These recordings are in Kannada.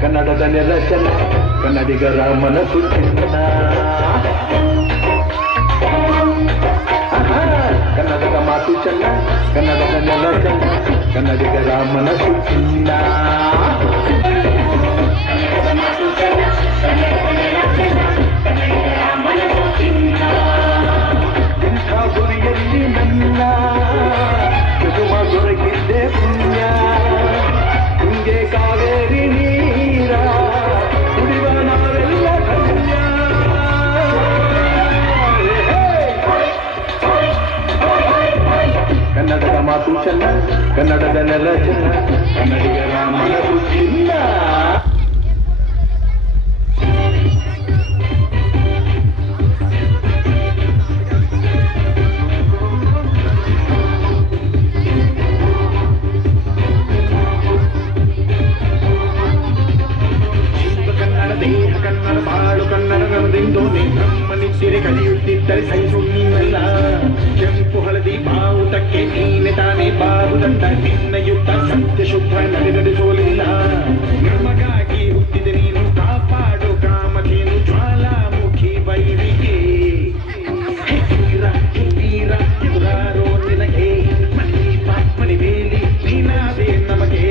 ಕನ್ನಡದ ನೆಲ ಚೆನ್ನ ಕನ್ನಡಿಗರ ಮನಸ್ಸು ಚಿನ್ನ ಕನ್ನಡದ ಮಾತು ಚೆನ್ನ ಕನ್ನಡದ ನೆಲ ಚೆನ್ನ ಕನ್ನಡಿಗರ ಮನಸ್ಸು ಚಿನ್ನ ಇಂಥ ಗುರಿಯಲ್ಲಿ ನನ್ನ ಕುಟುಂಬ ದೊರಕಿದ್ದೆ ಪುಣ್ಯ ತುಂಗೆ ಕಾವೇರಿ ನೀರ ಕುಡಿವ ನಾವೆಲ್ಲ ಧನ್ಯ ಕನ್ನಡದ ಮಾತು ಚೆನ್ನ ಕನ್ನಡದ ನೆಲ ಚೆನ್ನ ಕನ್ನಡಿಗರ ಮನಸ್ಸು ಚಿನ್ನ ಕಲಿಯುತ್ತಿದ್ದರೆ ಸಹಿಸುವುದಿಲ್ಲ ಕೆಂಪು ಹಳದಿ ಬಾವುಟಕ್ಕೆ ನೀನೆ ತಾನೇ ಬಾವುದಂಡ ನಿನ್ನ ಯುದ್ಧ ಸತ್ಯ ಶುದ್ಧ ನಡೆಸೋಲಿಲ್ಲ ನಮಗಾಗಿ ಹುಟ್ಟಿದೆ ನೀನು ಕಾಪಾಡು ಕಾಮಧೇನು ಜ್ವಾಲಾಮುಖಿ ವೈರಿಗೆ ವೀರ ವೀರ ಎದುರಾರೋ ನಿನಗೆ ಮಣಿಪ ಮಣಿಬೇಲಿ ನೀನಾದೆ ನಮಗೆ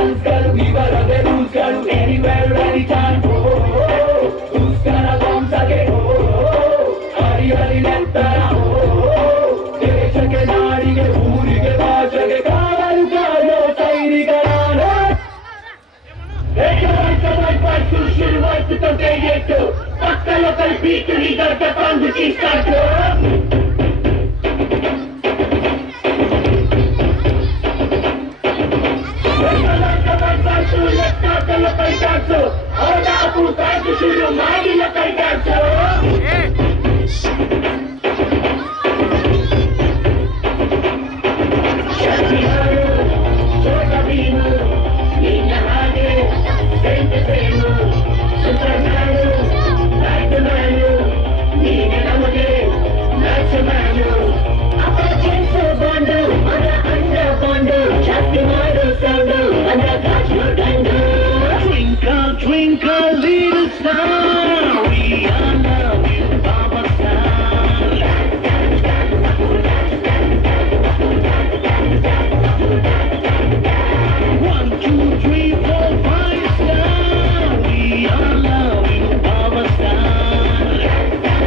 ಗನ್ಸ್ಗಳು ಇವರದೇ ರೂಲ್ಸ್ಗಳು ಎನಿವೇರ್ ಎನಿ ಟೈಮ್ ಉಸ್ಕನ ವಂಶಗೆ ಹರಿಹರಿ ನೆತ್ತರ ದೇಶಕ್ಕೆ ನಾಡಿಗೆ ಊರಿಗೆ ಭಾಷೆಗೆ ಕಾವಲು ಕಾಯೋ ಸೈನಿಕರಾನ ಶುರುವಾಯ್ತು ತೊಂದರೆಯಿಟ್ಟು ಮಕ್ಕಳ ಕಲ್ಪೀತು ಇದಕ್ಕೆ ತಂದು ಕಿಸ್ತಾಯ್ತು ಲೆಕ್ಕಾಕಲ್ಲ ಕೈ ಡ್ಯಾನ್ಸು ಅವಧಾಪು ಕಾಯ್ದು ಶುರು ಮಾಡಿಲ್ಲ ಕೈ dance Twinkle little star, we are loving our star. 1, 2, 3, 4, 5 star, we are loving our star.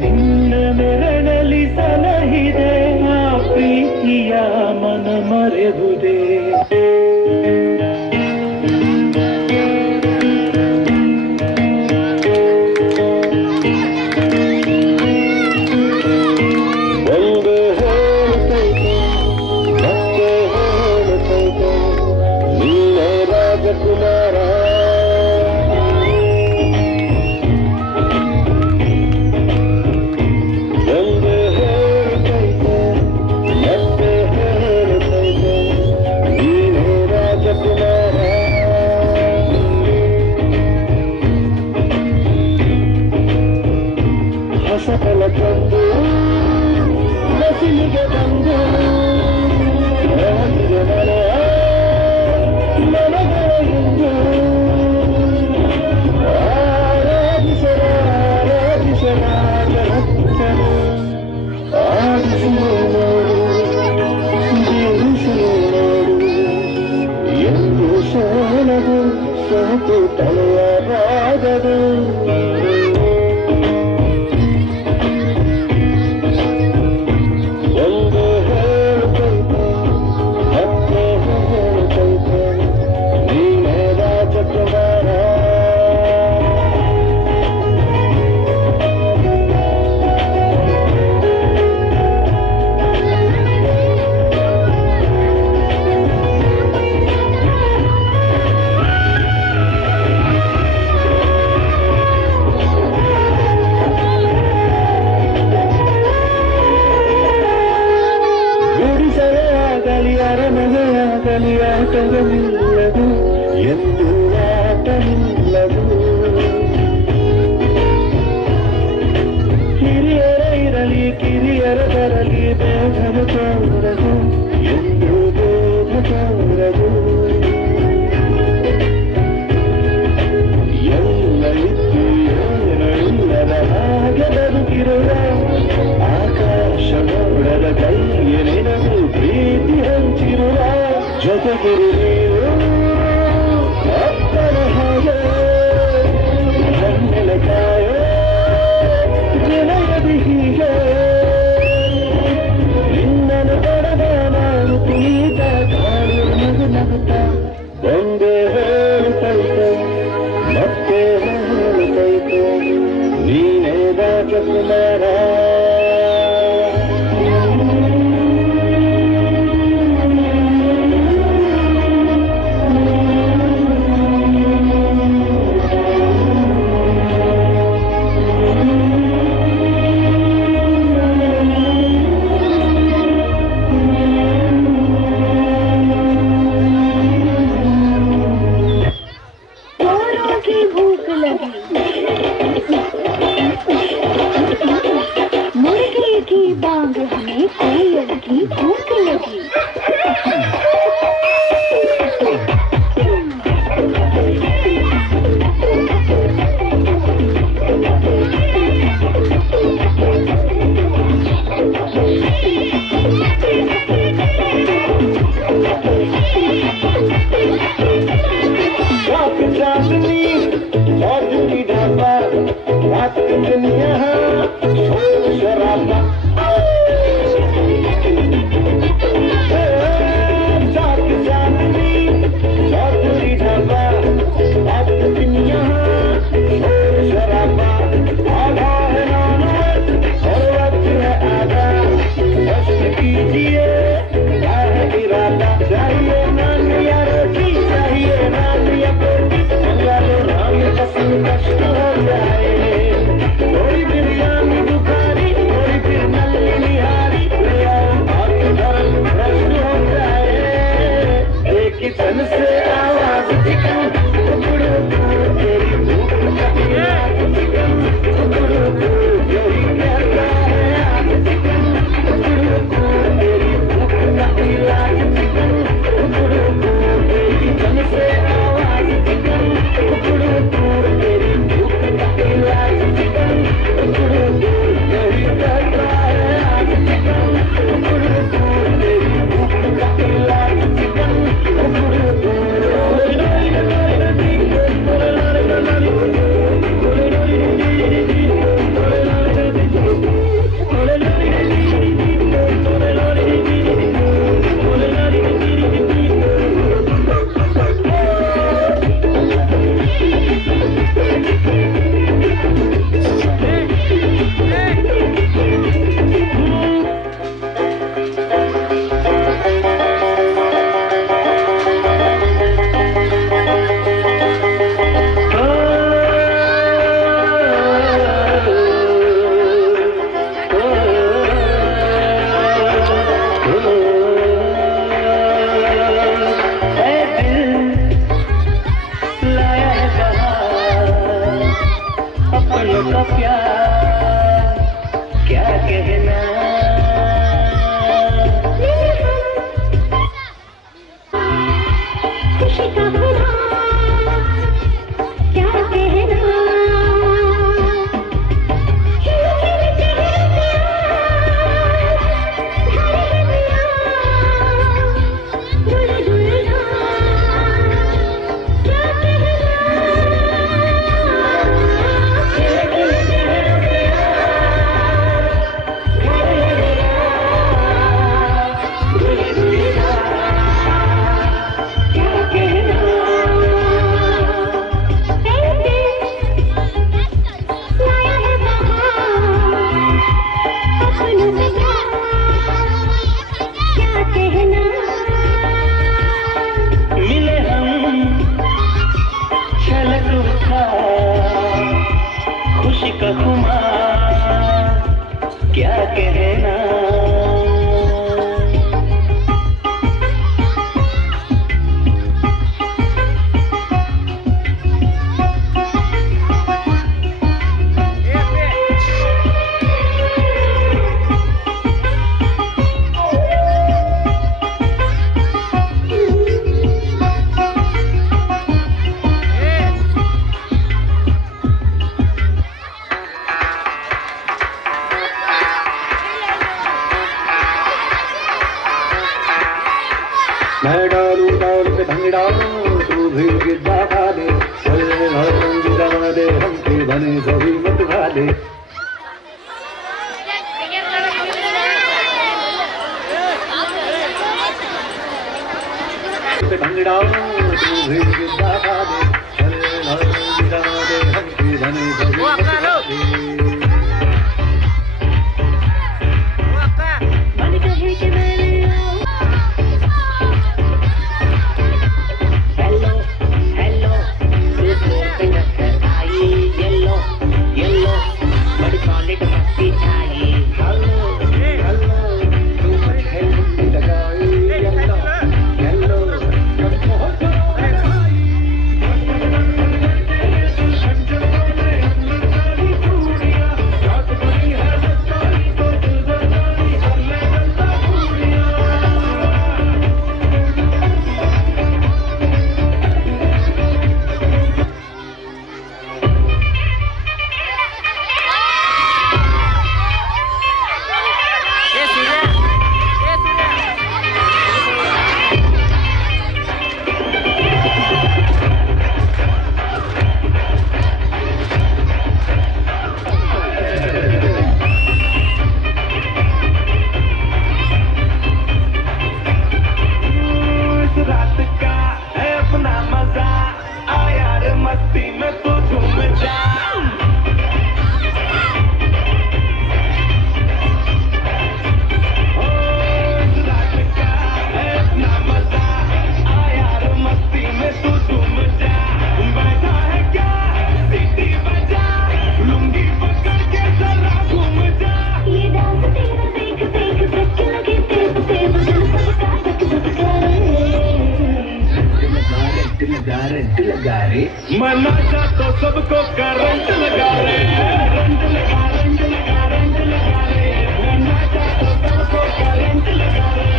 ನಿನ್ನ ನೆರಳಲ್ಲಿ ಸಲಹಿದೆ ಆ ಪ್ರೀತಿಯ ಮನ ಮರೆಯುವುದೇ ಸಕಲ ತಂದು ನಸಿಲಿಗೆ ಬಂದು ನನಗೆಂದು ಆರಾಧಿಸಲಾಗಲಕ್ಕನು ಆದಿಸುವನು ದೇವಿಸುವನು ಎಂದು ಸೋಲದು ಸೋತು ತಲೆಯರಾಗದು चांदनी चौधरी ढाबा रात दिन यहाँ शोर शराबा चाक चांदनी चौधरी ढाबा रात दिन यहाँ शोर शराबा आधा है नानवत और वक्त है आधा प्रश्न कीजिए क्या है इरादा चाहिए नान या रोटी चाहिए नान या रोटी मंगा लो नान पसंद कष्ट हो जाए थोड़ी मनाचा तो सबको करंट लगा रे, करंट लगा, करंट लगा, करंट लगा रे, मनाचा तो सबको करंट लगा रे।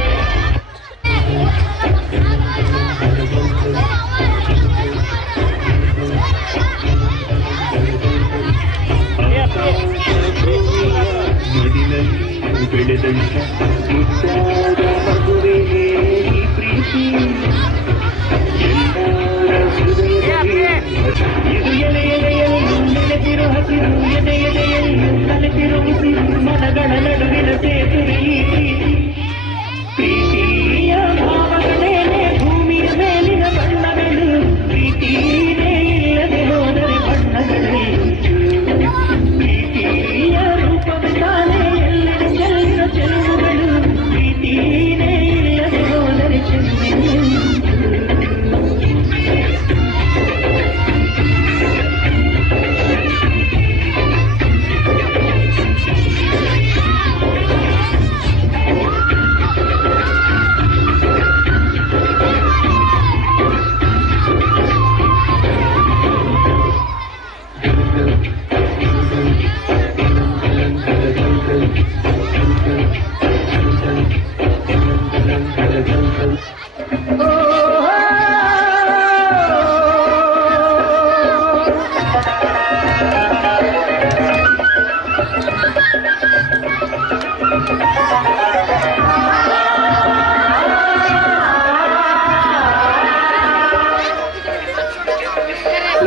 ಮಡಿಲಲ್ಲಿ ಬೆಳೆದಂತ ಮುದ್ದಾದ ಮಗುವಿಗೆ ಈ ಪ್ರೀತಿ ಎಲ್ಲರ ಹೃದಯದಲ್ಲಿ ಇದು ಎಲೆ ಎಲೆಯಲ್ಲಿ ನೆಲೆತಿರು ಹಸಿರು, ಎದೆ ಎದೆಯಲ್ಲಿ ಕಲೆತಿರು ಉಸಿರು, ಮನಗಳ ನಡುವಿನ ಸೇತುವೆ ಈ ಪ್ರೀತಿ. ಪ್ರೀತಿಯ ಭಾವಗಳೇನೆ ಭೂಮಿಯ ಮೇಲಿನ ಬಣ್ಣಗಳು, ಪ್ರೀತಿನೇ ಇಲ್ಲದೆ ಹೋದರೆ ಬಣ್ಣಗಳೇ. ಪ್ರೀತಿಯ ರೂಪವೇ ತಾನೇ ಎಲ್ಲೆಡೆ ಚೆಲ್ಲಿನ ಚೆಲುವುಗಳು, ಪ್ರೀತಿನೇ ಇಲ್ಲದೆ ಹೋದರೆ ಚೆಲುವೆ.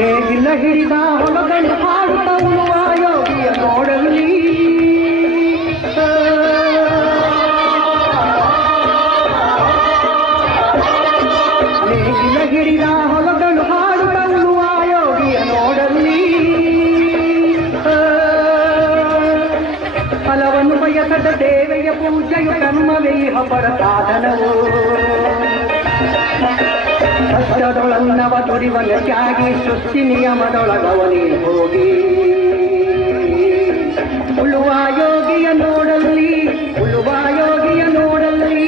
ನೇಗಿಲ ಹಿಡಿದ ಹೊಲಗಳು ಹಾಡುತ್ತ ಉಳುವ ಯೋಗಿಯ ನೋಡಲಿ, ನೇಗಿಲ ಹಿಡಿದ ಹೊಲಗಳು ಹಾಡುತ್ತ ಉಳುವ ಯೋಗಿಯ ನೋಡಲಿ. ಫಲವನ್ನು ಬಯಸದ ದೇವೆಯ ಪೂಜೆಯು ಕರ್ಮವೇ ಹಬ್ಬರ ಸಾಧನವು. ಸತ್ಯದೊಳನ್ನವ ದುಡಿವನಕ್ಕಾಗಿ ಸೃಷ್ಟಿ ನಿಯಮದೊಳಗವನೇ ಹೋಗಿ ಉಳುವ ಯೋಗಿಯ ನೋಡಲ್ಲಿ, ಉಳುವ ಯೋಗಿಯ ನೋಡಲ್ಲಿ.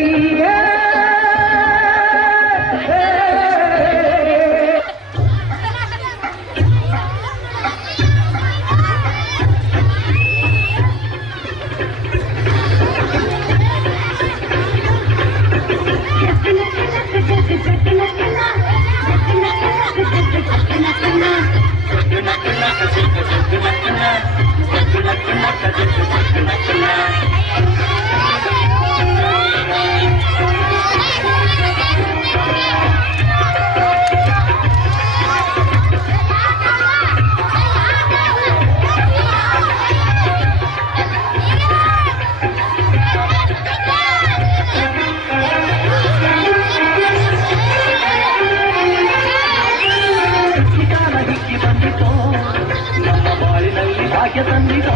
ಭಾಗ್ಯ ತಂದಿರೋ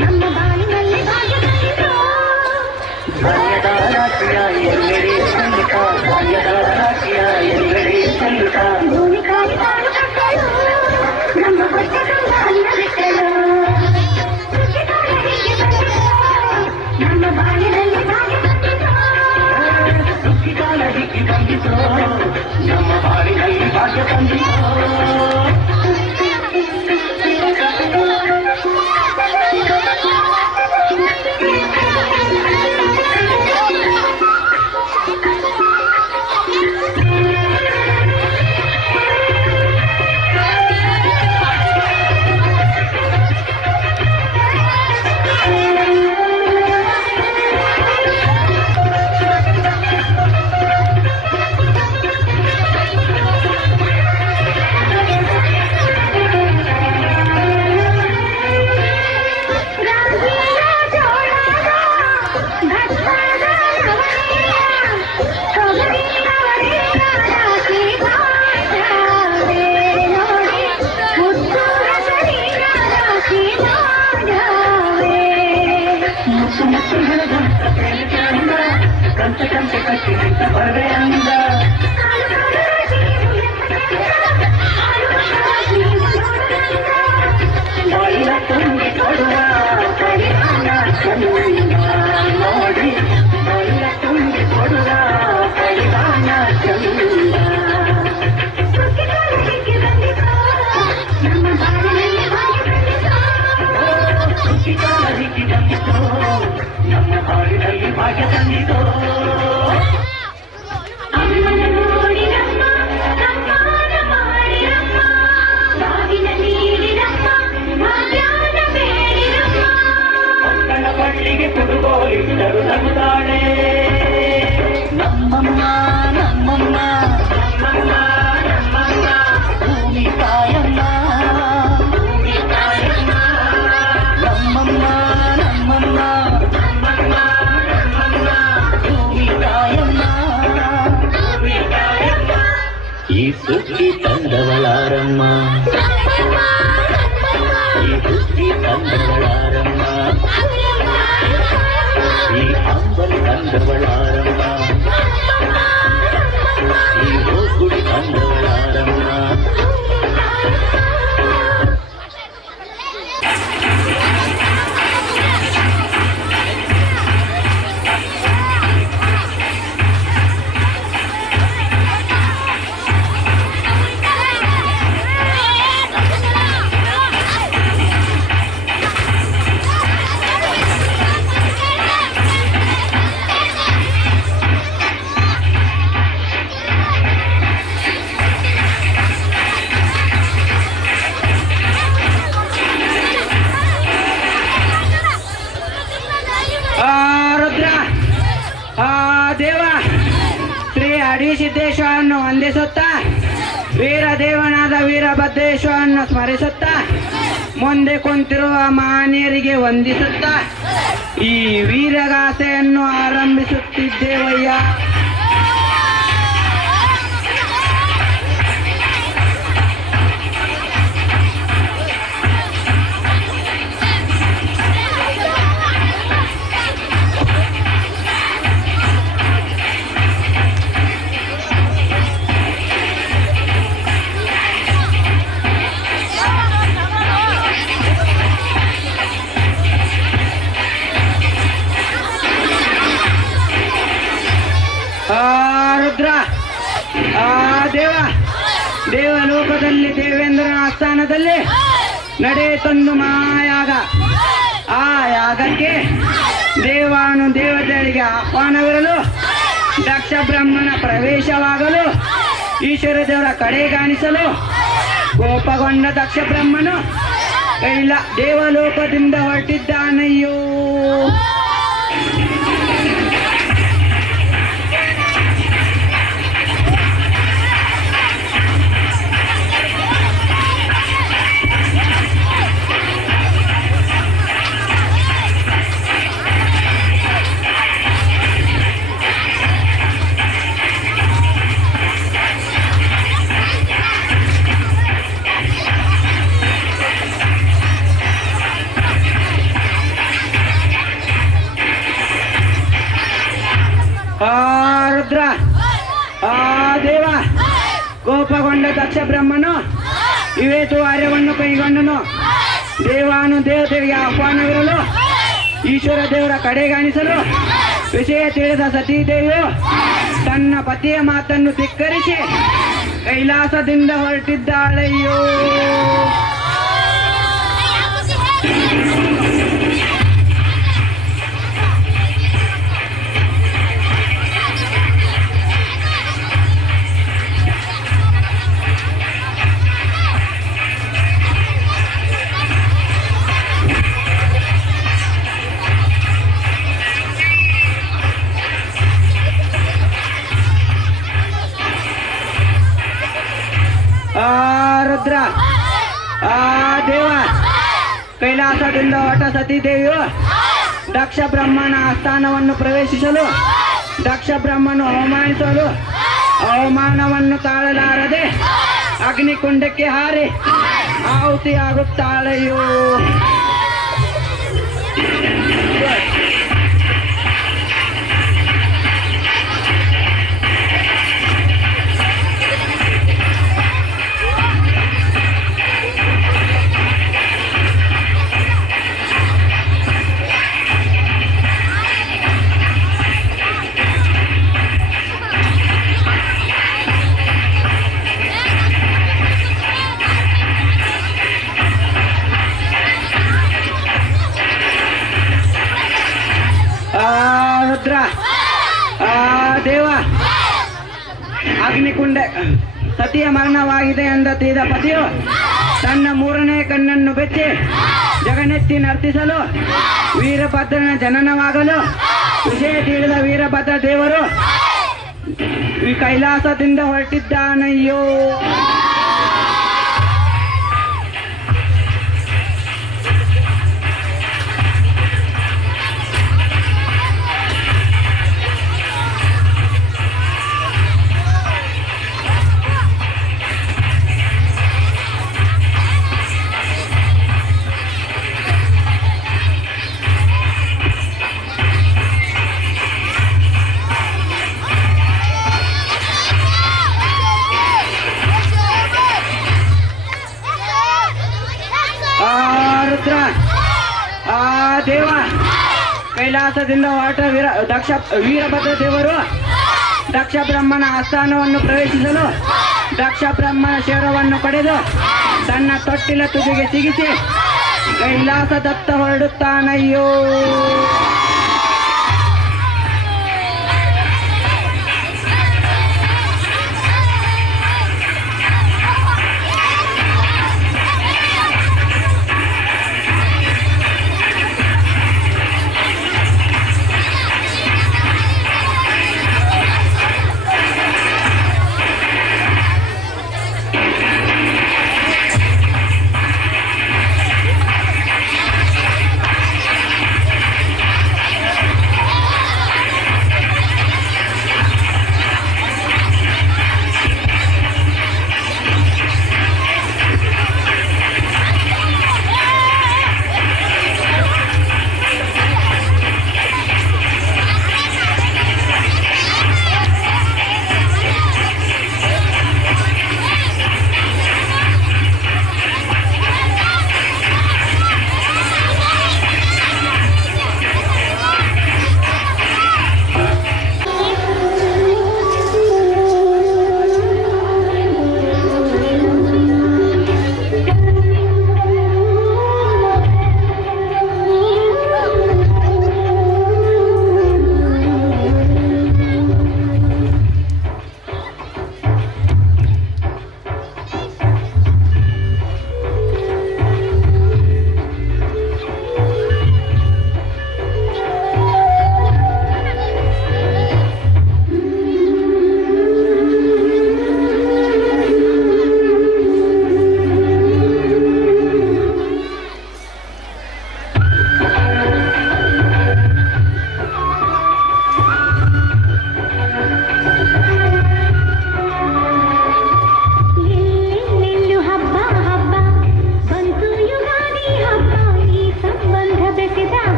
ನಮ್ಮ ಬಾಳಿನಲ್ಲಿ ಭಾಗ್ಯ ತಂದಿರೋ. ಧಾನ್ಯದ ರಾಶಿಯ ಎಲ್ಲೆಡೆ ಸಂಗೀತ, ಧಾನ್ಯದ ರಾಶಿಯ ಎಲ್ಲೆಡೆ ಸಂಗೀತ. ಭೂಮಿಕಾರಿ ತಾನು ಕಟ್ಟಲು ನಮ್ಮ ಹೊಟ್ಟೆ ತಂಗಾಲಿನ ಬಿಟ್ಟಲು, ನಮ್ಮ ಬಾಳಿನಲ್ಲಿ ಭಾಗ್ಯ ತಂದಿರೋ. ಸುಖಿಗಾಲ ಹಿಕ್ಕಿ ಬಂದಿರೋ ನಮ್ಮ ಬಾಳಿನಲ್ಲಿ ಭಾಗ್ಯ ತಂದಿರೋ. ಈ ಸುದ್ದಿ ತಂದವಳಾರಮ್ಮ, ಈ ಸುದ್ದಿ ತಂದವಳಾರಮ್ಮ, ಈ ಅಂಬಲ್ ತಂದವಳಾರಮ್ಮ, ಈ ಹೋಗುಡಿ ತಂದವಳಾರಮ್ಮ. ಸಿದ್ದೇಶ್ವರನ್ನು ವಂದಿಸುತ್ತಾ ವೀರದೇವನಾದ ವೀರಭದ್ರೇಶ್ವರನ್ನು ಸ್ಮರಿಸುತ್ತಾ ಮುಂದೆ ಕುಂತಿರುವ ಮಾನ್ಯರಿಗೆ ವಂದಿಸುತ್ತಾ ಈ ವೀರಗಾಸೆಯನ್ನು ಆರಂಭಿಸುತ್ತಿದ್ದೇವಯ್ಯ. ರುದ್ರ ದೇವಲೋಕದಲ್ಲಿ ದೇವೇಂದ್ರನ ಆಸ್ಥಾನದಲ್ಲಿ ನಡೆಯಿತೊಂದು ಮಹಾಯಾಗ. ಆ ಯಾಗಕ್ಕೆ ದೇವಾನು ದೇವತೆಗಳಿಗೆ ಆಹ್ವಾನವಿರಲು ದಕ್ಷ ಬ್ರಹ್ಮನ ಪ್ರವೇಶವಾಗಲು ಈಶ್ವರ ದೇವರ ಕಡೆಗಾಣಿಸಲು ಕೋಪಗೊಂಡ ದಕ್ಷ ಬ್ರಹ್ಮನು ದೇವಲೋಕದಿಂದ ಹೊರಟಿದ್ದಾನಯ್ಯೋ. ರುದ್ರ ದೇವ ಕೋಪಗೊಂಡ ದಕ್ಷ ಬ್ರಹ್ಮನು ಇವೇತು ಕಾರ್ಯವನ್ನು ಕೈಗೊಂಡನು. ದೇವಾನು ದೇವತೆಗೆ ಆಹ್ವಾನವಿರಲು ಈಶ್ವರ ದೇವರ ಕಡೆಗಾಣಿಸಲು ವಿಷಯ ತಿಳಿದ ಸತೀದೇವಿಯು ತನ್ನ ಪತಿಯ ಮಾತನ್ನು ಧಿಕ್ಕರಿಸಿ ಕೈಲಾಸದಿಂದ ಹೊರಟಿದ್ದಾಳಯ್ಯೋ. ರುದ್ರ ದೇವ ಕೈಲಾಸದಿಂದ ಹೊರಟ ಸತೀದೇವಿಯು ದಕ್ಷ ಬ್ರಹ್ಮನ ಆಸ್ಥಾನವನ್ನು ಪ್ರವೇಶಿಸಲು ದಕ್ಷ ಬ್ರಹ್ಮನು ಅವಮಾನವನ್ನು ತಾಳಲಾರದೆ ಅಗ್ನಿಕುಂಡಕ್ಕೆ ಹಾರಿ ಆಹುತಿಯಾಗುತ್ತಾಳೆಯೋ. ರುದ್ರ ದೇವ ಅಗ್ನಿಕುಂಡ ಸತಿಯ ಮರಣವಾಗಿದೆ ಎಂದ ತಿಳಿದ ಪತಿಯು ತನ್ನ ಮೂರನೇ ಕಣ್ಣನ್ನು ಬೆಚ್ಚಿ ಜಗನೆತ್ತಿ ನರ್ತಿಸಲು ವೀರಭದ್ರನ ಜನನವಾಗಲು ವಿಷಯ ತಿಳಿದ ವೀರಭದ್ರ ದೇವರು ಈ ಕೈಲಾಸದಿಂದ ಹೊರಟಿದ್ದಾನಯ್ಯೋ. ಕೈಲಾಸದಿಂದ ಹೊರಟ ವೀರಭದ್ರ ದೇವರು ದಕ್ಷ ಬ್ರಹ್ಮನ ಆಸ್ಥಾನವನ್ನು ಪ್ರವೇಶಿಸಲು ದಕ್ಷ ಬ್ರಹ್ಮನ ಶಿರವನ್ನು ಪಡೆದು ತನ್ನ ತೊಟ್ಟಿಲ ತುದಿಗೆ ಸಿಗಿಸಿ ಕೈಲಾಸದತ್ತ ಹೊರಡುತ್ತಾನಯ್ಯೋ.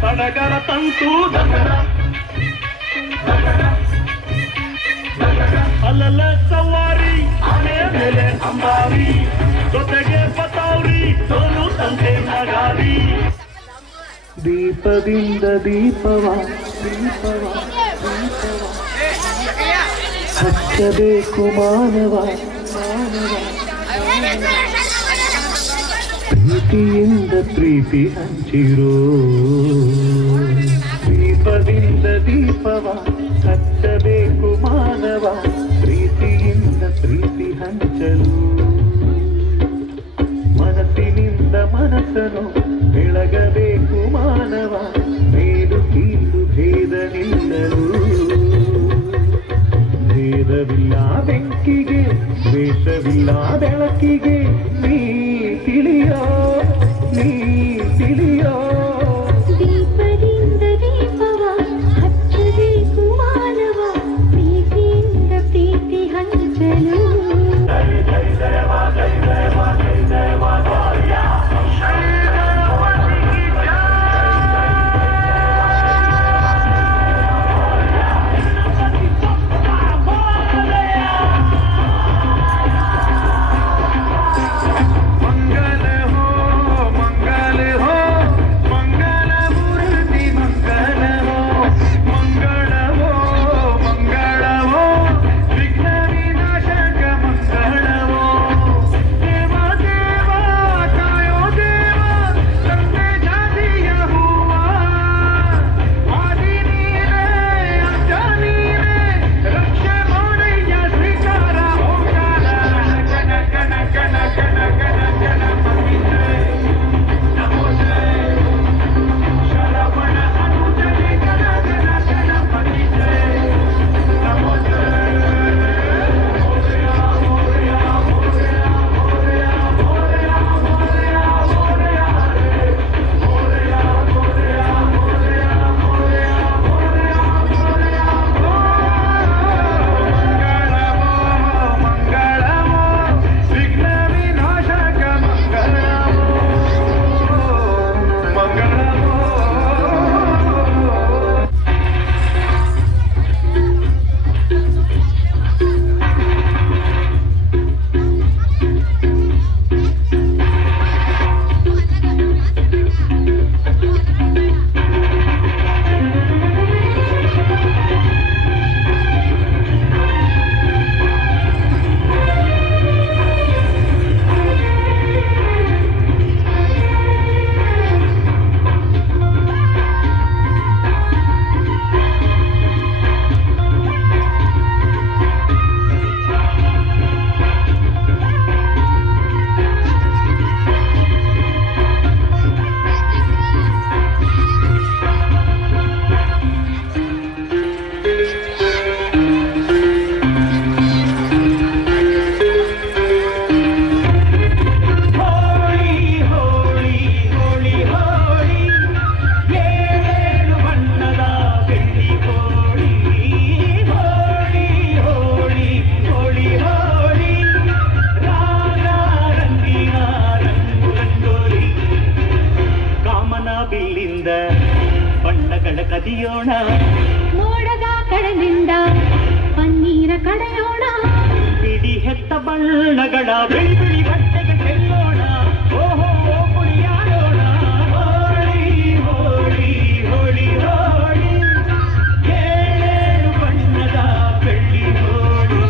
ಸಡಗರ ತಂತು ಅಲ್ಲಲ್ಲ ಸವಾರಿ ಆನೆ ಮೇಲೆ ಅಂಬಾರಿ ಜೊತೆಗೆ ಪತೌರಿ ಸೋನು ತಂದೆ ನಗಾರಿ ದೀಪದಿಂದ ದೀಪವ ದೀಪವ ಹಚ್ಚಬೇಕು ಮಾನವ ಪ್ರೀತಿಯಿಂದ ಪ್ರೀತಿ ಹಂಚಿರೋ ದೀಪದಿಂದ ದೀಪವ ಹಚ್ಚಬೇಕು ಮಾನವ ಪ್ರೀತಿಯಿಂದ ಪ್ರೀತಿ ಹಂಚಲು ಮನಸ್ಸಿನಿಂದ ಮನಸ್ಸನ್ನು ಬೆಳಗಬೇಕು ಮಾನವ ಮೇಲು ಕೀಳು ಭೇದ ನಿಲ್ಲಲು ಭೇದವಿಲ್ಲ ಬೆಂಕಿಗೆ ದ್ವೇಷವಿಲ್ಲ ಬೆಳಕಿಗೆ ನೀ ತಿಳಿಯೋ ನೀ ತಿಳಿಯೋ ದೀಪದಿಂದ ದೀಪವ ಹಚ್ಚಬೇಕು ಮಾನವ ಪ್ರೀತಿಯಿಂದ ಪ್ರೀತಿ ಹಂಚಲು ಕಡೆಯೋಣ ಬಿಡಿ ಹೆತ್ತ ಬಣ್ಣಗಳ ಬಿಳಿ ಬಿಳಿ ಬಟ್ಟೆಗೆ ಚೆಲ್ಲೋಣ ಓಹೋ ಕುಣಿಯಾಡೋಣ ಹೋಳಿ ಹೋಳಿ ಹೋಳಿ ಹೋಳಿ ಏಳೇಳು ಬಣ್ಣದ ಬೆಳ್ಳಿ ಹೋಳಿ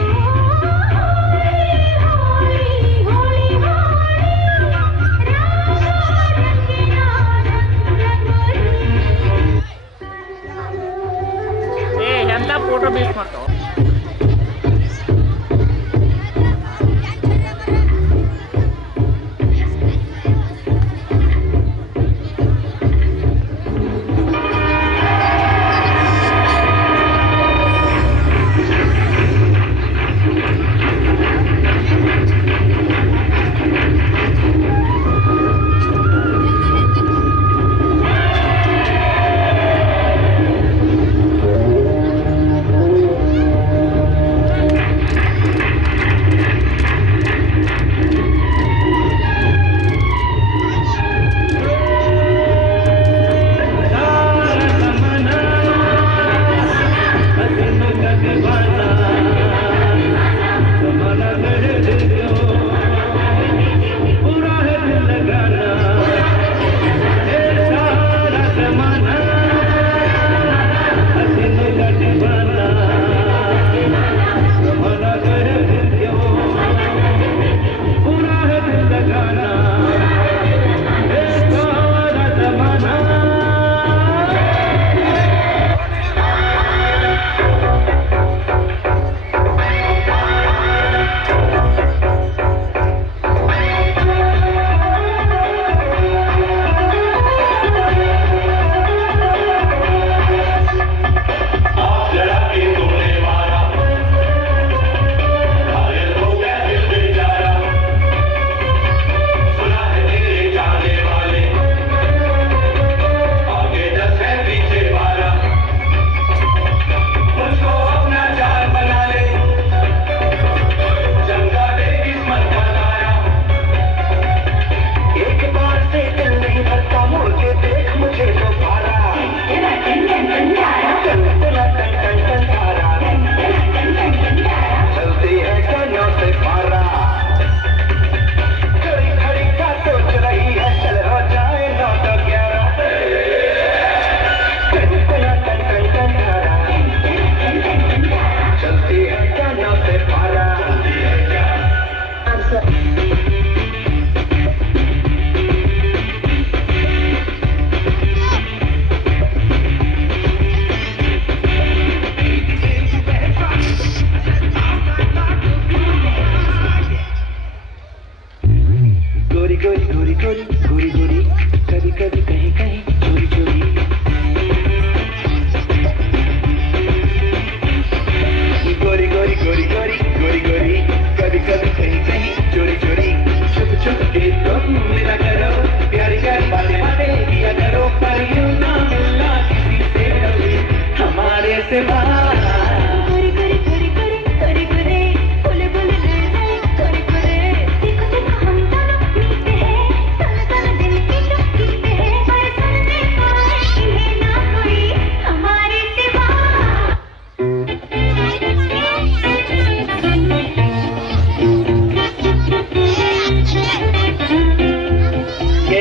ಎಂತ ಫೋಟೋ ಬೇಸ್ ಮಾಡ್ತಾವ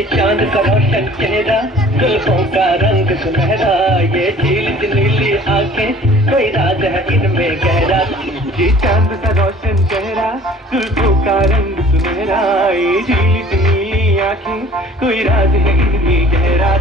चांद का रोशन चेहरा जुल्फों का रंग सुनहरा ये झील नीली आंखें कोई राज है इनमें गहरा ये चांद का रोशन चेहरा जुल्फों का रंग सुनहरा ये झील नीली आंखें कोई राज है इनमें गहरा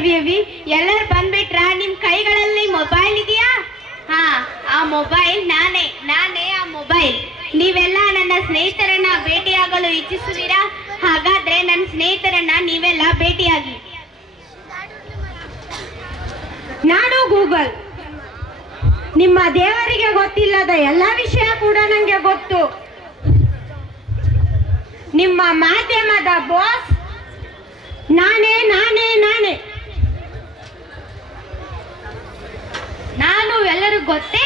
ಅವಿ ಅವಿ ಎಲ್ಲರೂ ಬಂದ್ಬಿಟ್ರಾ? ನಿಮ್ ಕೈಗಳಲ್ಲಿ ಮೊಬೈಲ್ ಇದೆಯಾ? ಹಾ, ಆ ಮೊಬೈಲ್ ನಾನೇ ಆ ಮೊಬೈಲ್. ನೀವೆಲ್ಲ ನನ್ನ ಸ್ನೇಹಿತರನ್ನ ಭೇಟಿಯಾಗಲು ಇಚ್ಛಿಸುವಿರಾ? ಹಾಗಾದ್ರೆ ನನ್ನ ಸ್ನೇಹಿತರನ್ನ ನೀವೆಲ್ಲ ಭೇಟಿಯಾಗಿ. ನಾನು ಗೂಗಲ್. ನಿಮ್ಮ ದೇವರಿಗೆ ಗೊತ್ತಿಲ್ಲದ ಎಲ್ಲ ವಿಷಯ ಕೂಡ ನಂಗೆ ಗೊತ್ತು. ನಿಮ್ಮ ಮಾಧ್ಯಮದ ಬಾಸ್ ನಾನೇ. ನಾನು ಎಲ್ಲರೂ ಗೊತ್ತೇ?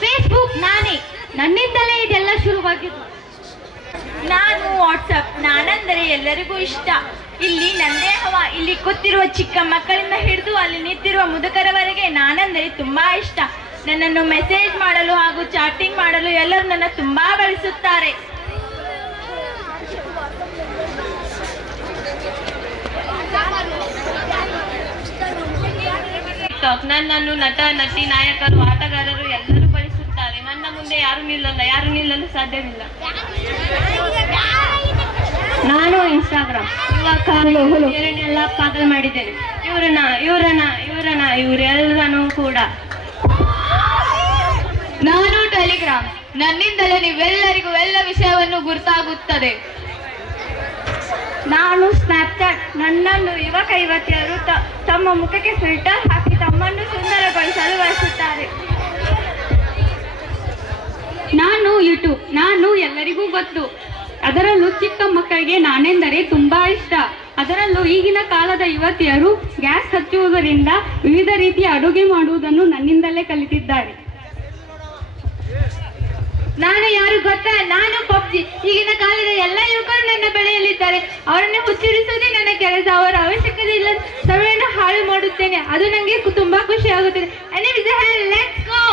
ಫೇಸ್ಬುಕ್ ನಾನೇ. ನನ್ನಿಂದಲೇ ಇದೆಲ್ಲ ಶುರುವಾಗಿದ್ದು. ನಾನು ವಾಟ್ಸಪ್. ನಾನೆಂದರೆ ಎಲ್ಲರಿಗೂ ಇಷ್ಟ. ಇಲ್ಲಿ ನಂದೇ ಹವಾ. ಇಲ್ಲಿ ಕೂತಿರುವ ಚಿಕ್ಕ ಮಕ್ಕಳಿಂದ ಹಿಡಿದು ಅಲ್ಲಿ ನಿಂತಿರುವ ಮುದುಕರವರೆಗೆ ನಾನೆಂದರೆ ತುಂಬಾ ಇಷ್ಟ. ನನ್ನನ್ನು ಮೆಸೇಜ್ ಮಾಡಲು ಹಾಗೂ ಚಾಟಿಂಗ್ ಮಾಡಲು ಎಲ್ಲರೂ ನನ್ನ ತುಂಬಾ ಬಳಸುತ್ತಾರೆ. ನನ್ನನ್ನು ನಟ, ನಟಿ, ನಾಯಕರು, ಆಟಗಾರರು ಎಲ್ಲರೂ ಬಳಸುತ್ತಾರೆ. ನನ್ನ ಮುಂದೆ ಯಾರು ನಿಲ್ಲಲು ಸಾಧ್ಯವಿಲ್ಲ. ನಾನು ಇನ್ಸ್ಟಾಗ್ರಾಮ್. ಇವರನ್ನೆಲ್ಲ ಪಾಗಲ್ ಮಾಡಿದ್ದೇನೆ. ಇವರೆಲ್ಲರೂ ಕೂಡ. ನಾನು ಟೆಲಿಗ್ರಾಮ್. ನನ್ನಿಂದಲೇ ನೀವೆಲ್ಲರಿಗೂ ಎಲ್ಲ ವಿಷಯವನ್ನು ಗುರುತಾಗುತ್ತದೆ. ನಾನು ಸ್ನ್ಯಾಪ್ಚಾಟ್. ನನ್ನನ್ನು ಯುವತಿಯರು ತಮ್ಮ ಮುಖಕ್ಕೆ ಫಿಲ್ಟರ್ ಹಾಕಿ ತಮ್ಮನ್ನು ಸುಂದರಗೊಳಿಸಲು ಬಳಸುತ್ತಾರೆ. ನಾನು ಯೂಟ್ಯೂಬ್. ನಾನು ಎಲ್ಲರಿಗೂ ಗೊತ್ತು. ಅದರಲ್ಲೂ ಚಿಕ್ಕ ಮಕ್ಕಳಿಗೆ ನಾನೆಂದರೆ ತುಂಬಾ ಇಷ್ಟ. ಅದರಲ್ಲೂ ಈಗಿನ ಕಾಲದ ಯುವತಿಯರು ಗ್ಯಾಸ್ ಹಚ್ಚುವುದರಿಂದ ವಿವಿಧ ರೀತಿಯ ಅಡುಗೆ ಮಾಡುವುದನ್ನು ನನ್ನಿಂದಲೇ ಕಲಿತಿದ್ದಾರೆ. ನಾನು ಯಾರು ಗೊತ್ತಾ? ನಾನು ಪಬ್ಜಿ. ಈಗಿನ ಕಾಲದ ಎಲ್ಲ ಯುವಕರು ನನ್ನ ಬೆಳೆಯಲಿದ್ದಾರೆ. ಅವರನ್ನು ಹುಚ್ಚಿರಿಸುವುದೇ ನನ್ನ ಕೆಲಸ. ಅವರ ಅವಶ್ಯಕತೆ ಇಲ್ಲ ಸಮಯವನ್ನು ಹಾಳು ಮಾಡುತ್ತೇನೆ. ಅದು ನನಗೆ ತುಂಬಾ ಖುಷಿ ಆಗುತ್ತದೆ. Let's go.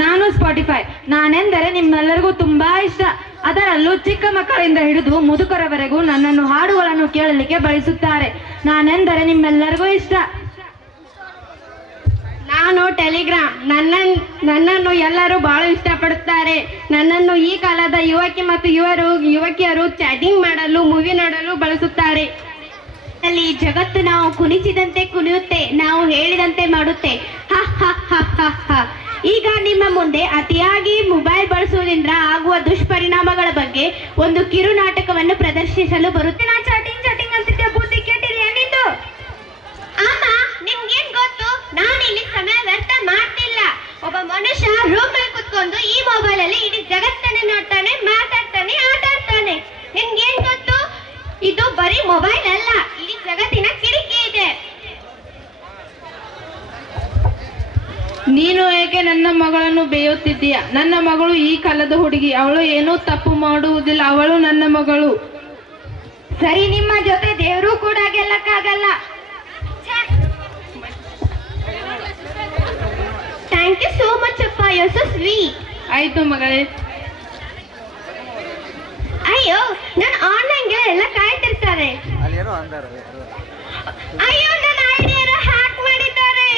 ನಾನು ಸ್ಪಾಟಿಫೈ. ನಾನೆಂದರೆ ನಿಮ್ಮೆಲ್ಲರಿಗೂ ತುಂಬಾ ಇಷ್ಟ. ಅದರಲ್ಲೂ ಚಿಕ್ಕ ಮಕ್ಕಳಿಂದ ಹಿಡಿದು ಮುದುಕರವರೆಗೂ ನನ್ನನ್ನು ಹಾಡುಗಳನ್ನು ಕೇಳಲಿಕ್ಕೆ ಬಳಸುತ್ತಾರೆ. ನಾನೆಂದರೆ ನಿಮ್ಮೆಲ್ಲರಿಗೂ ಇಷ್ಟ. ನಾನು ಟೆಲಿಗ್ರಾಮ್. ನನ್ನನ್ನು ಎಲ್ಲರೂ ಬಹಳ ಇಷ್ಟಪಡುತ್ತಾರೆ. ನನ್ನನ್ನು ಈ ಕಾಲದ ಯುವಕಿ ಮತ್ತು ಯುವಕಿಯರು ಚಾಟಿಂಗ್ ಮಾಡಲು, ಮೂವಿ ನೋಡಲು ಬಳಸುತ್ತಾರೆ. ಅಲ್ಲಿ ಜಗತ್ತು ನಾವು ಕುಣಿಸಿದಂತೆ ಕುಣಿಯುತ್ತೆ, ನಾವು ಹೇಳಿದಂತೆ ಮಾಡುತ್ತೆ. ಈಗ ನಿಮ್ಮ ಮುಂದೆ ಅತಿಯಾಗಿ ಮೊಬೈಲ್ ಬಳಸುವುದರಿಂದ ಆಗುವ ದುಷ್ಪರಿಣಾಮಗಳ ಬಗ್ಗೆ ಒಂದು ಕಿರು ನಾಟಕವನ್ನು ಪ್ರದರ್ಶಿಸಲು ಬರುತ್ತೆ. ನಾ ಚಾಟಿಂಗ್ ಅಂತಿದ್ದೆ, ಬುದ್ಧಿ ಕೆಟ್ಟಿರಿ ಏನಿದ್ದು? ಅಮ್ಮ, ನಿಮ್ಗೇನ್ ಗೊತ್ತು? ನಾನು ಇಲ್ಲಿ ಸಮಯ ವ್ಯರ್ಥ ಮಾಡ್ತಿಲ್ಲ. ಒಬ್ಬ ಮನುಷ್ಯ ರೂಮ್ ಅಲ್ಲಿ ಕುತ್ಕೊಂಡು ಈ ಮೊಬೈಲ್ ಅಲ್ಲಿ ಇಡೀ ಜಗತ್ತನ್ನೇ ನೋಡ್ತಾನೆ, ಮಾತಾಡ್ತಾನೆ, ಆಟಾಡ್ತಾನೆ. ನಿಮ್ಗೇನ್ ಗೊತ್ತು? ಇದು ಬರೀ ಮೊಬೈಲ್ ಅಲ್ಲ, ಇಡೀ ಜಗತ್ತಿನ ಕಿಟಕಿ ಇದೆ. ನೀನು ಏಕೆ ನನ್ನ ಮಗಳನ್ನು ಬೇಯುತ್ತಿದ್ದೀಯ? ನನ್ನ ಮಗಳು ಈ ಕಾಲದ ಹುಡುಗಿ. ಅವಳು ಏನೂ ತಪ್ಪು ಮಾಡುವುದಿಲ್ಲ. ಅವಳು ನನ್ನ ಮಗಳು. ಸರಿ, ನಿಮ್ಮ ಜೊತೆ ದೇವರು ಕೂಡ ಗೆಲ್ಲಕ್ಕಾಗಲ್ಲ. ಥ್ಯಾಂಕ್ ಯು ಸೋ ಮಚ್ ಅಪ್ಪ, ಯು ಆರ್ ಸೋ ಸ್ವೀಟ್. ಆಯ್ತು ಮಗಳೇ. ಅಯ್ಯೋ, ನಾನು ಆನ್ಲೈನ್ಗೆ ಎಲ್ಲ ಕಾಯ್ತಿರ್ತಾರೆ. ಅಯ್ಯೋ, ನನ್ನ ಐಡಿಯಾ ಹ್ಯಾಕ್ ಮಾಡಿದ್ದಾರೆ.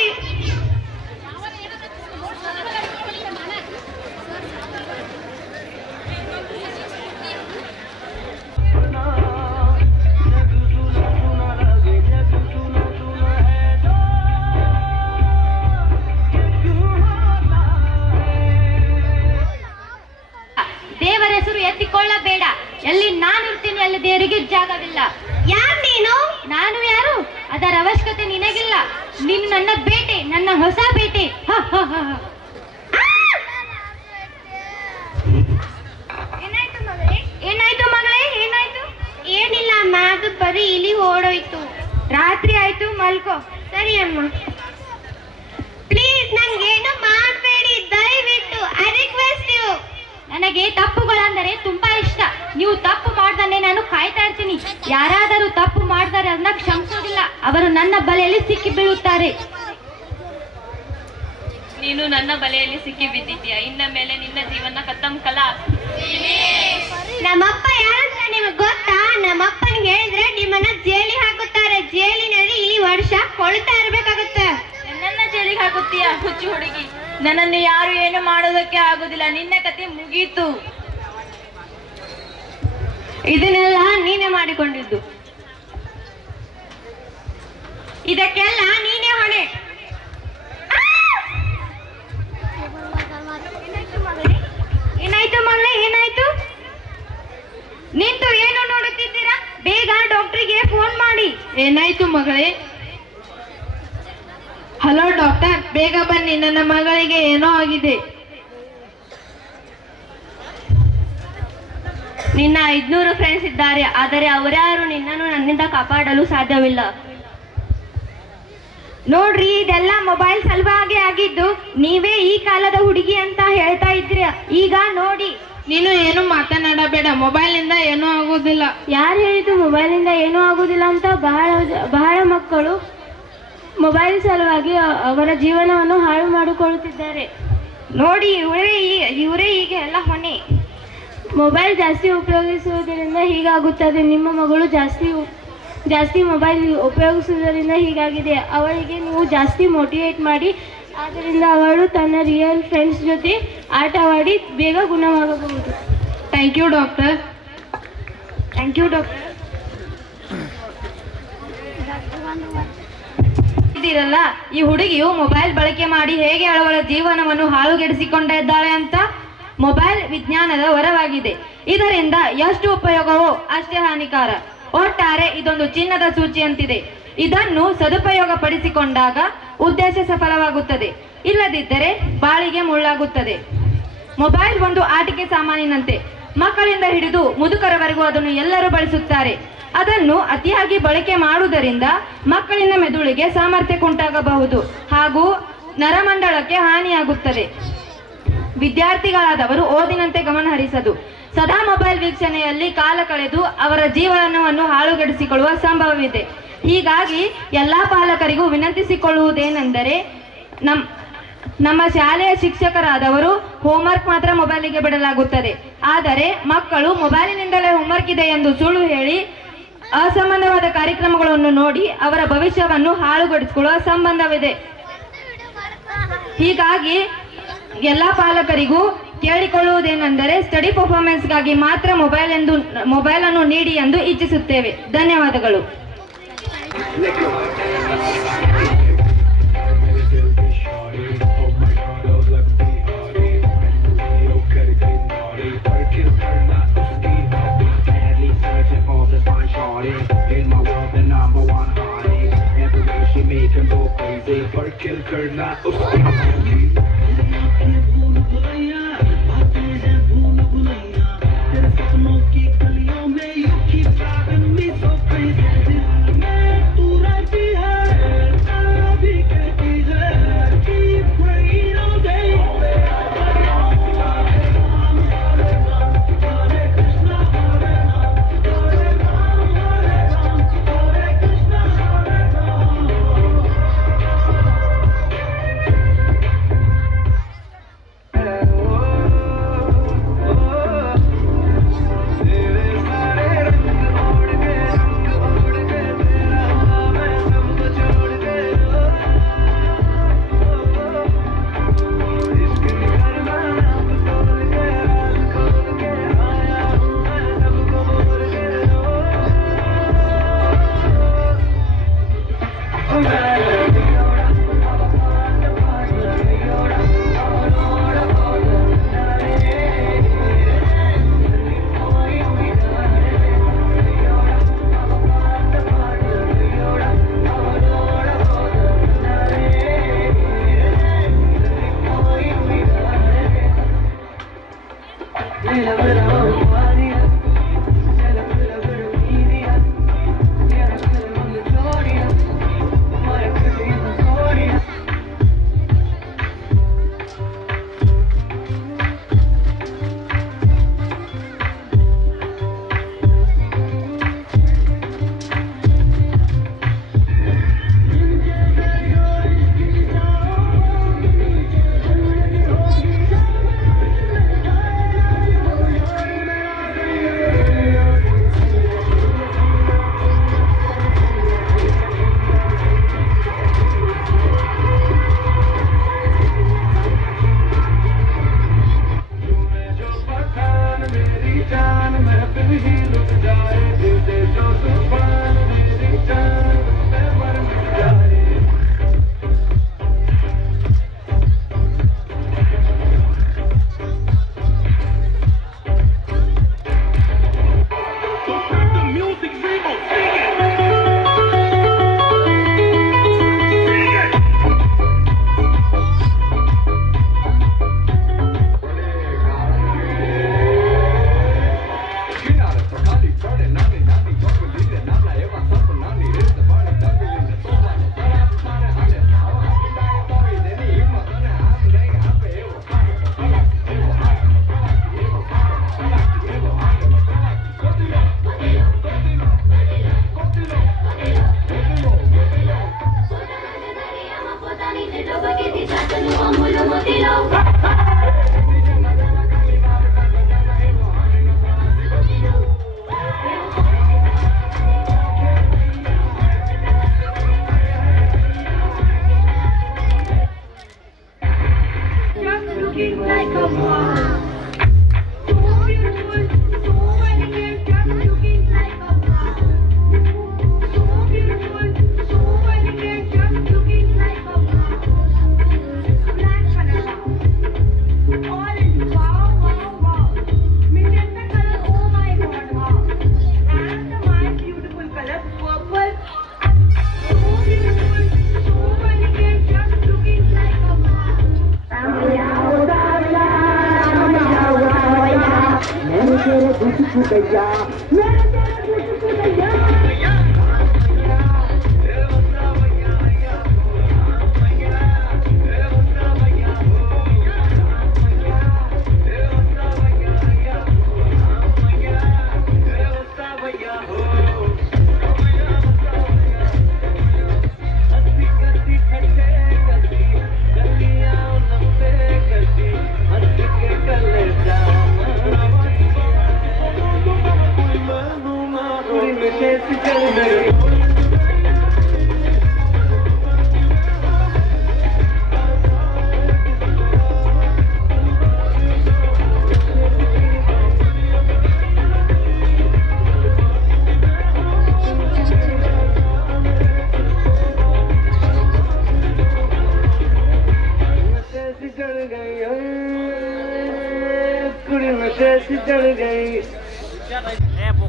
ದೇವರ ಹೆಸರು ಎತ್ತಿಕೊಳ್ಳಬೇಡ. ಎಲ್ಲಿ ನಾನು ಇರ್ತೀನಿ ಅಲ್ಲಿ ದೇವರಿಗೆ ಜಾಗವಿಲ್ಲ. ಯಾರು ನೀನು? ನಾನು ಯಾರು? ಅದರ ಅವಶ್ಯಕತೆ ನಿನಗಿಲ್ಲ. ನೀನು ನನ್ನ ಬೇಟೆ, ನನ್ನ ಹೊಸ ಬೇಟೆ. ಏನಾಯ್ತು ಮಗಳೇ? ಏನಾಯ್ತು? ಏನಿಲ್ಲ ಅಮ್ಮ, ಅದು ಬರೀ ಇಲಿ ಓಡೋಯ್ತು. ರಾತ್ರಿ ಆಯ್ತು, ಮಲ್ಕೋ. ಸರಿ ಅಮ್ಮ. ಪ್ಲೀಸ್ ನಂಗೇನು ಮಾಡಬೇಡಿ ದಯವಿಟ್ಟು. I request you. ನನಗೆ ತಪ್ಪುಗಳಂದರೆ ತುಂಬಾ ಇಷ್ಟ. ನೀವು ತಪ್ಪು ಮಾಡ್ದಾನೆ ನಾನು ಕಾಯ್ತಾ ಇರ್ತೀನಿ. ಯಾರಾದರೂ ತಪ್ಪು ಮಾಡ್ತಾರೆ ಅದನ್ನ ಕ್ಷಮಿಸೋದಿಲ್ಲ. ಅವರು ನನ್ನ ಬಲೆಯಲ್ಲಿ ಸಿಕ್ಕಿ ಬೀಳುತ್ತಾರೆ. ನೀನು ನನ್ನ ಬಲೆಯಲ್ಲಿ ಸಿಕ್ಕಿ ಬಿದ್ದಿದ್ದೀಯ. ಇನ್ನ ಮೇಲೆ ನಿನ್ನ ಜೀವನ ಕತ್ತಂ ಕಲಾ. ನಮ್ಮಪ್ಪ ಯಾರಂತ ನಿಮಗೆ ಗೊತ್ತಾ? ನಮ್ಮಪ್ಪನಿಗೆ ಹೇಳಿದ್ರೆ ನಿಮ್ಮನ್ನ ಜೈಲಿಗೆ ಹಾಕುತ್ತಾರೆ. ವರ್ಷ ಕೊಳ್ತಾ ಇರ್ಬೇಕಾಗತ್ತೆ. ನನ್ನ ಜೈಲಿಗೆ ಹಾಕುತ್ತೀಯ ಹುಚ್ಚು ಹುಡುಗಿ. ನನ್ನನ್ನು ಯಾರು ಏನು ಮಾಡೋದಕ್ಕೆ ಆಗುದಿಲ್ಲ. ನಿನ್ನ ಕತೆ ಮುಗೀತು. ಇದನ್ನೆಲ್ಲ ನೀನೇ ಮಾಡಿಕೊಂಡಿದ್ದು. ಇದಕ್ಕೆಲ್ಲ ನೀನೇ ಹೊಣೆ. ಏನಾಯ್ತು ಮಗಳೇ, ಏನಾಯ್ತು? ನಿಂತು ಏನು ನೋಡುತ್ತಿದ್ದೀರಾ? ಬೇಗ ಡಾಕ್ಟರ್ಗೆ ಫೋನ್ ಮಾಡಿ. ಏನಾಯ್ತು ಮಗಳೇ? ಹಲೋ ಡಾಕ್ಟರ್, ಬೇಗ ಬನ್ನಿ, ನನ್ನ ಮಗಳಿಗೆ ಏನೋ ಆಗಿದೆ. ನಿನ್ನ 500 ಫ್ರೆಂಡ್ಸ್ ಇದ್ದಾರೆ, ಆದರೆ ಅವರ್ಯಾರು ನಿನ್ನನ್ನು ನನ್ನಿಂದ ಕಾಪಾಡಲು ಸಾಧ್ಯವಿಲ್ಲ. ನೋಡ್ರಿ, ಇದೆಲ್ಲ ಮೊಬೈಲ್ ಸಲುವಾಗಿ ಆಗಿದ್ದು. ನೀವೇ ಈ ಕಾಲದ ಹುಡುಗಿ ಅಂತ ಹೇಳ್ತಾ ಇದ್ರಿ, ಈಗ ನೋಡಿ. ನೀನು ಏನು ಮಾತನಾಡಬೇಡ, ಮೊಬೈಲ್ನಿಂದ ಏನೂ ಆಗೋದಿಲ್ಲ. ಯಾರು ಹೇಳಿದ್ದು ಮೊಬೈಲಿಂದ ಏನೂ ಆಗುದಿಲ್ಲ ಅಂತ? ಬಹಳ ಮಕ್ಕಳು ಮೊಬೈಲ್ ಸಲುವಾಗಿ ಅವರ ಜೀವನವನ್ನು ಹಾಳು ಮಾಡಿಕೊಳ್ಳುತ್ತಿದ್ದಾರೆ. ನೋಡಿ, ಇವರೇ ಈಗ ಎಲ್ಲ ಹೊಣೆ. ಮೊಬೈಲ್ ಜಾಸ್ತಿ ಉಪಯೋಗಿಸುವುದರಿಂದ ಹೀಗಾಗುತ್ತದೆ. ನಿಮ್ಮ ಮಗಳು ಜಾಸ್ತಿ ಮೊಬೈಲ್ ಉಪಯೋಗಿಸುವುದರಿಂದ ಹೀಗಾಗಿದೆ. ಅವಳಿಗೆ ನೀವು ಜಾಸ್ತಿ ಮೋಟಿವೇಟ್ ಮಾಡಿ, ಆದ್ದರಿಂದ ಅವಳು ತನ್ನ ರಿಯಲ್ ಫ್ರೆಂಡ್ಸ್ ಜೊತೆ ಆಟವಾಡಿ ಬೇಗ ಗುಣವಾಗಬಹುದು. Thank you doctor. Thank you doctor. ಇದ್ದೀರಲ್ಲ, ಈ ಹುಡುಗಿಯು ಮೊಬೈಲ್ ಬಳಕೆ ಮಾಡಿ ಹೇಗೆ ಅವಳ ಜೀವನವನ್ನು ಹಾಳುಗೆಡಿಸಿಕೊಂಡಿದ್ದಾಳೆ ಅಂತ. ಮೊಬೈಲ್ ವಿಜ್ಞಾನದ ವರವಾಗಿದೆ. ಇದರಿಂದ ಎಷ್ಟು ಉಪಯೋಗವೋ ಅಷ್ಟೇ ಹಾನಿಕಾರ. ಒಟ್ಟಾರೆ ಇದೊಂದು ಚಿನ್ನದ ಸೂಚಿಯಂತಿದೆ. ಇದನ್ನು ಸದುಪಯೋಗ ಪಡಿಸಿಕೊಂಡಾಗ ಉದ್ದೇಶ ಸಫಲವಾಗುತ್ತದೆ, ಇಲ್ಲದಿದ್ದರೆ ಬಾಳಿಗೆ ಮುಳ್ಳಾಗುತ್ತದೆ. ಮೊಬೈಲ್ ಒಂದು ಆಟಿಕೆ ಸಾಮಾನಿನಂತೆ. ಮಕ್ಕಳಿಂದ ಹಿಡಿದು ಮುದುಕರವರೆಗೂ ಅದನ್ನು ಎಲ್ಲರೂ ಬಳಸುತ್ತಾರೆ. ಅದನ್ನು ಅತಿಯಾಗಿ ಬಳಕೆ ಮಾಡುವುದರಿಂದ ಮಕ್ಕಳಿನ ಮೆದುಳಿಗೆ ಸಾಮರ್ಥ್ಯ ಉಂಟಾಗಬಹುದು ಹಾಗೂ ನರಮಂಡಲಕ್ಕೆ ಹಾನಿಯಾಗುತ್ತದೆ. ವಿದ್ಯಾರ್ಥಿಗಳಾದವರು ಓದಿನಂತೆ ಗಮನ ಹರಿಸದು ಸದಾ ಮೊಬೈಲ್ ವೀಕ್ಷಣೆಯಲ್ಲಿ ಕಾಲ ಕಳೆದು ಅವರ ಜೀವನವನ್ನು ಹಾಳುಗೆಡಿಸಿಕೊಳ್ಳುವ ಸಂಭವವಿದೆ. ಹೀಗಾಗಿ ಎಲ್ಲ ಪಾಲಕರಿಗೂ ವಿನಂತಿಸಿಕೊಳ್ಳುವುದೇನೆಂದರೆ, ನಮ್ಮ ಶಾಲೆಯ ಶಿಕ್ಷಕರಾದವರು ಹೋಮ್ವರ್ಕ್ ಮಾತ್ರ ಮೊಬೈಲಿಗೆ ಬಿಡಲಾಗುತ್ತದೆ. ಆದರೆ ಮಕ್ಕಳು ಮೊಬೈಲಿನಿಂದಲೇ ಹೋಮ್ವರ್ಕ್ ಇದೆ ಎಂದು ಸುಳ್ಳು ಹೇಳಿ ಅಸಂಬಂಧವಾದ ಕಾರ್ಯಕ್ರಮಗಳನ್ನು ನೋಡಿ ಅವರ ಭವಿಷ್ಯವನ್ನು ಹಾಳುಗೆಡಿಸಿಕೊಳ್ಳುವ ಸಂಬಂಧವಿದೆ. ಹೀಗಾಗಿ ಎಲ್ಲ ಪಾಲಕರಿಗೂ ಕೇಳಿಕೊಳ್ಳುವುದೇನೆಂದರೆ, ಸ್ಟಡಿ ಪರ್ಫಾರ್ಮೆನ್ಸ್ಗಾಗಿ ಮಾತ್ರ ಮೊಬೈಲ್ ಅನ್ನು ನೀಡಿ ಎಂದು ಇಚ್ಛಿಸುತ್ತೇವೆ. ಧನ್ಯವಾದಗಳು.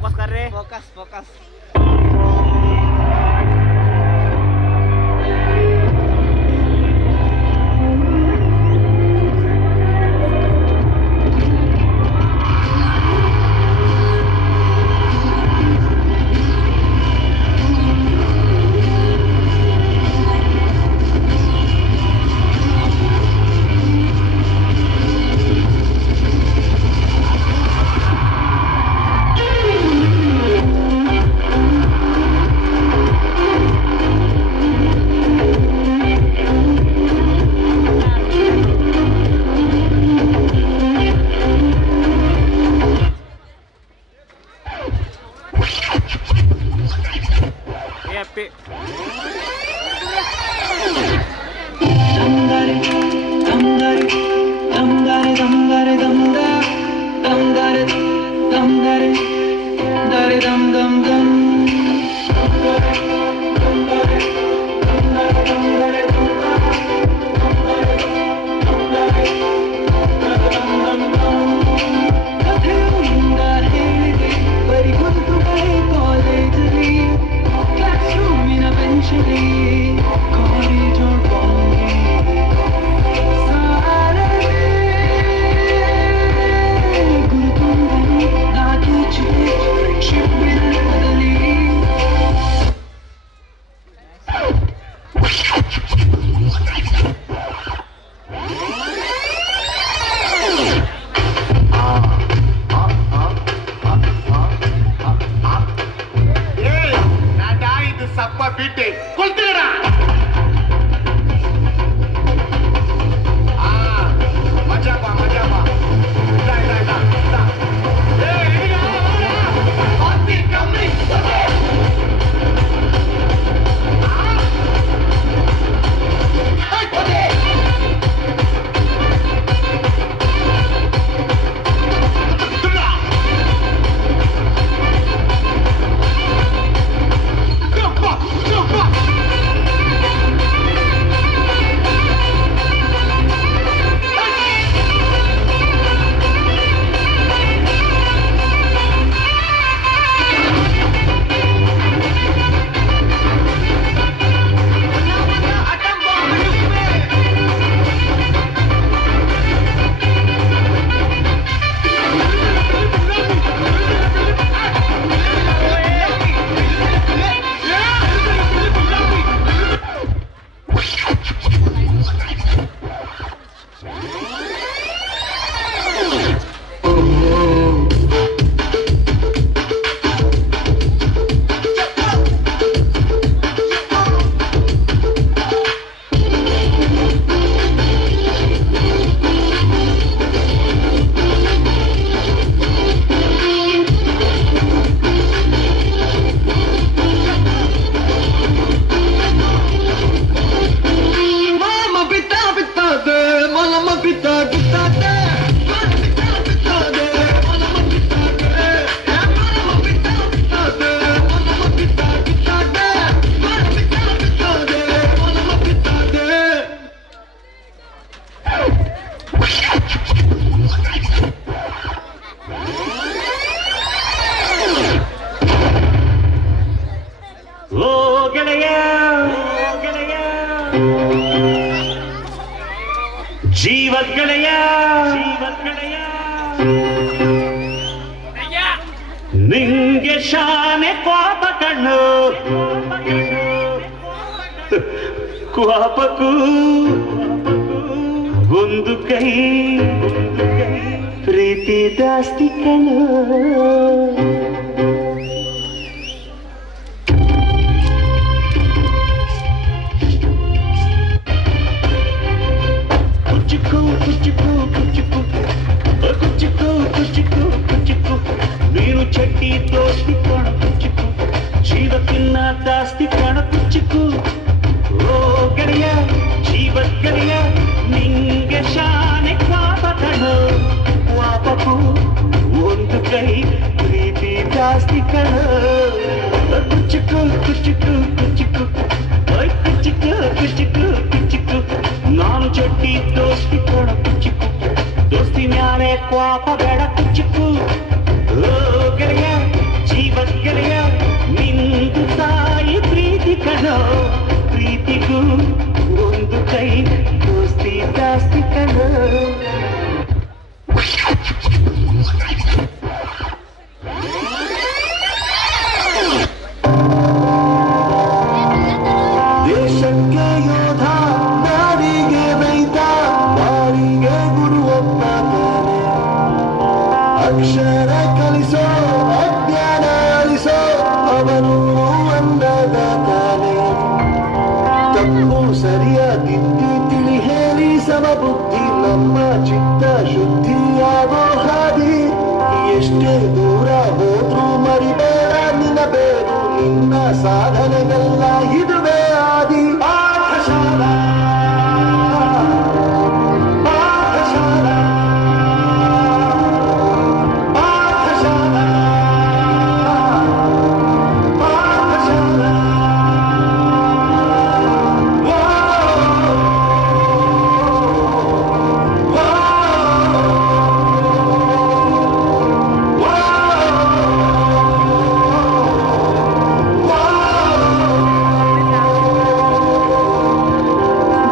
फोकस कर रहे focus focus Friendship will bother ಗೆಳೆಯ ನಿಂಗೆ ಶಾನೆ ಪಾಪ ಕಣ್ಣು ಕ್ವಾಪಕ್ಕೂ ಒಂದು ಕೈ ಪ್ರೀತಿ ಜಾಸ್ತಿ ಕಣ್ಣು ಕುಚಿಕ್ಕು ಕುಚಿಕ್ಕು ಕುಚಿಕ್ಕು ಕುಚಿಕ್ಕು ಕುಚಿಕ್ಕು ಕುಚಿಕ್ಕು ನೀನು ಚಟ್ಟಿ ದೋಸ್ತಿ ಕಣ ಕುಚಿಕ್ಕು ಜೀವಕ್ಕಿನ್ನ ಜಾಸ್ತಿ ಕಣ ಕುಚಿಕ್ಕು ಓ ಗೆಳೆಯ ಜೀವದ ಗೆಳೆಯ ನಿಂಗೆ ಶಾನೆ ಪಾಪ ಕಣೋ ಪಾಪಕ್ಕೂ ಒಂದು ಕೈ ಪ್ರೀತಿ ಜಾಸ್ತಿ ಕಣೋ ಕುಚಿಕ್ಕು ಕುಚಿಕ್ಕು ಕುಚಿಕ್ಕು ಕುಚಿಕ್ಕು ಕುಚಿಕ್ಕು ಕುಚಿಕ್ಕು ನಾನು ಚಟ್ಟಿ ದೋಸ್ತಿ ಕಣ ಕುಚಿಕ್ಕು ದೋಸ್ತಿ ಮ್ಯಾಲೆ ಕ್ವಾಪ ಬೇಡ ಕುಚಿಕ್ಕು ಓ ಗೆಳೆಯ ಜೀವದ ಗೆಳೆಯ ನಿಂದು ತಾಯಿ ಪ್ರೀತಿ ಕಣೋ ಪ್ರೀತಿಗೂ ಒಂದು ಕೈ ದೋಸ್ತಿ ಜಾಸ್ತಿ ಕಣೋ ದೇಶಕ್ಕೆ ಯೋಧ ನಾಡಿಗೆ ರೈತ ಬಾಳಿಗೆ ಗುರು ಒಬ್ಬ ಅಕ್ಷರ ಕಲಿಸೋ ಅಜ್ಞಾನ ಅಳಿಸೋ ಅವನು ಅನ್ನದಾತಾನೆ ತಪ್ಪು ಸರಿಯ ತಿದ್ದಿ ತಿಳಿ ಹೇಳಿ ಸಮಬುದ್ಧಿ ನಮ್ಮ ಚಿತ್ತ ಶುದ್ಧಿಯಾಗೋ ಹಾದಿ ಎಷ್ಟೇ ದೂರ ಹೋದ್ರೂ ಮರಿಬೇಡ ನಿನ್ನ ಬೇರು ನಿನ್ನ ಸಾಧನೆಗೆಲ್ಲ ಇದುವೇ ಆದಿ ಪಾಠಶಾಲಾ ಪಾಠಶಾಲಾ ಪಾಠಶಾಲಾ ಪಾಠಶಾಲಾ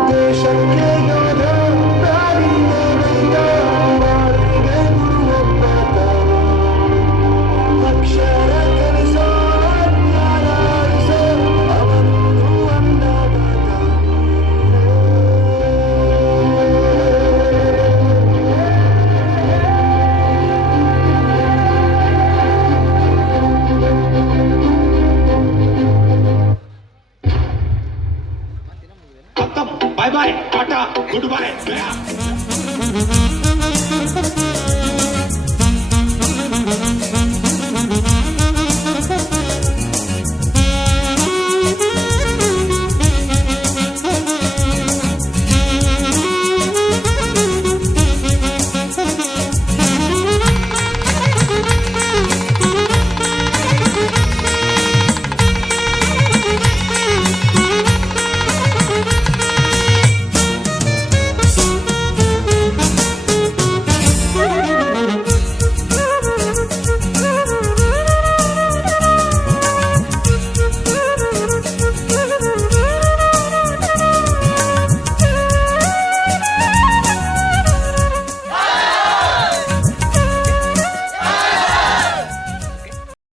ದೇಶಕ್ಕೆ ಯೋಧ ನಾಡಿಗೆ ರೈತ ಬಾಳಿಗೆ ಗುರು ಒಬ್ಬ ಅಕ್ಷರ ಕಲಿಸೋ ಜ್ಞಾನ ಅಳಿಸೋ ಅವನು खत्म bye bye tata good bye गया